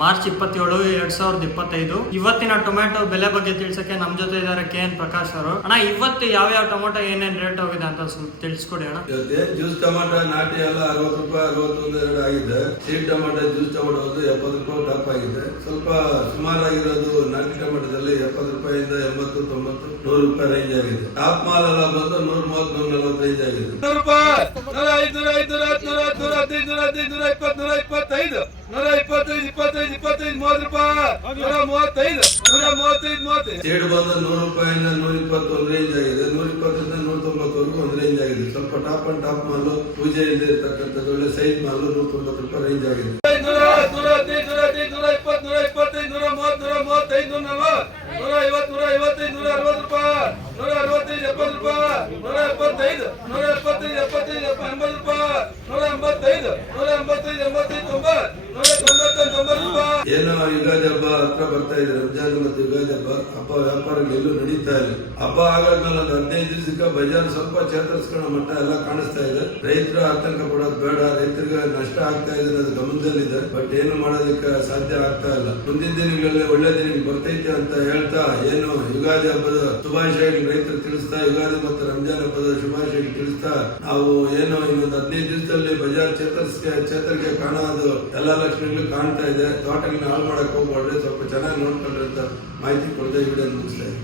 March 27, 2025 ಇವತ್ತಿನ tomato ಬೆಲೆ ಬಗ್ಗೆ ತಿಳಿಸಕ್ಕೆ ನಮ್ ಜೊತೆ ಇದ್ದಾರೆ KN ಪ್ರಕಾಶ್ ಅವರು. ಅಣ್ಣ, ಇವತ್ತು ಯಾವ ಟೊಮೊಟೊ ಏನೇನ್ ರೇಟ್ ಹೋಗಿದೆ ಅಂತ ಸ್ವಲ್ಪ ತಿಳಿಸ್ಕೊಡಿ ಅಣ್ಣ. ಜ್ಯೂಸ್ ಟೊಮಾಟೊ ನಾಟಿ ಎಲ್ಲ 60 ರೂಪಾಯಿ 61 ಆಗಿದೆ. ಸೀಡ್ ಟೊಮಾಟೊ ಜ್ಯೂಸ್ ಟೊಮಾಟೊ 70 ರೂಪಾಯಿ ಟಾಪ್ ಆಗಿದೆ. ಸ್ವಲ್ಪ ಸುಮಾರಾಗಿರೋದು ನಾಟಿ ಟೊಮಾಟೊದಲ್ಲಿ 70 ರೂಪಾಯಿಂದ 80, 90, 100 ರೂಪಾಯಿ ರೇಂಜ್ ಆಗಿದೆ. ಟಾಪ್ ಮಾಲ್ ಎಲ್ಲ ಬಂದು 130, 140 ರೇಂಜ್ ಆಗಿದೆ. 100 ರೂಪಾಯಿ 105, 110, 115, 125, 125, 30 ರೂಪಾಯಿ. ಸೇಡ್ ಬಂದು 100 ರೂಪಾಯಿಂದ 120 ರೇಂಜ್ ಆಗಿದೆ. 120 ರಿಂದ 190 ಒಂದು ರೇಂಜ್ ಆಗಿದೆ. ಸ್ವಲ್ಪ ಟಾಪ್ ಅಂಡ್ ಟಾಪ್ ಮಾಲ್ ಪೂಜೆ ಇಲ್ಲದೆ ಇರ್ತಕ್ಕಂಥದ್ದು ಒಳ್ಳೆ ಸೈಜ್ ಮಾಲ್ 190 ರೂಪಾಯಿ ರೇಂಜ್ ಆಗಿದೆ. 120, 125, 130, 150, 160 ರೂಪಾಯಿ, 165, 70 ರೂಪಾಯಿ, 175, 175, 75, 80 ರೂಪಾಯಿ, 185, 185, 90 ರೂಪಾಯಿ. ಏನೋ ಯುಗಾದಿ ಹಬ್ಬ ಹತ್ರ ಬರ್ತಾ ಇದೆ. ರಂಜಾನ್ ಮತ್ತು ಯುಗಾದಿ ಹಬ್ಬ ವ್ಯಾಪಾರಗಳು ಎಲ್ಲೂ ನಡೀತಾ ಇಲ್ಲ. ಹಬ್ಬ ಆಗಾದ್ಮೇಲೆ ಒಂದು 15 ದಿವಸಕ್ಕೆ ಬಜಾರ್ ಸ್ವಲ್ಪ ಚೇತರಿಸ್ಕೊಳ್ಳೋ ಮಟ್ಟ ಎಲ್ಲ ಕಾಣಿಸ್ತಾ ಇದೆ. ರೈತರು ಆತಂಕ ಪಡೋದು ಬೇಡ. ರೈತರಿಗೆ ನಷ್ಟ ಆಗ್ತಾ ಇದೆ ಅನ್ನೋದು ಗಮನದಲ್ಲಿದೆ. ಬಟ್ ಏನು ಮಾಡೋದಕ್ಕೆ ಸಾಧ್ಯ ಆಗ್ತಾ ಇಲ್ಲ. ಮುಂದಿನ ದಿನಗಳಲ್ಲಿ ಒಳ್ಳೆ ದಿನ ಬರ್ತೈತೆ ಅಂತ ಹೇಳ್ತಾ ಏನು ಯುಗಾದಿ ಹಬ್ಬದ ಶುಭಾಶಯಗಳು ರೈತರು ತಿಳಿಸ್ತಾ, ಯುಗಾದಿ ಮತ್ತು ರಂಜಾನ್ ಹಬ್ಬದ ಶುಭಾಶಯಗಳು ತಿಳಿಸ್ತಾ, ನಾವು ಏನು ಇನ್ನೊಂದು 15 ದಿವಸದಲ್ಲಿ ಬಜಾರ್ ಚೇತರಿಕೆ ಕಾಣೋದು ಎಲ್ಲಾ ಲಕ್ಷಣಗಳು ಕಾಣ್ತಾ ಇದೆ. ತೋಟಗಳನ್ನ ಹಾಳು ಮಾಡಕ್ ಹೋಗ್ಬಾರ್ದು, ಸ್ವಲ್ಪ ಚೆನ್ನಾಗಿ ನೋಡ್ಕೊಂಡ್ರೆ ಅಂತ ಮಾಹಿತಿ ಕೊಡ್ತಾ ವಿಡಿಯೋ ಮುಗಿಸ್ತಾ ಇದೆ.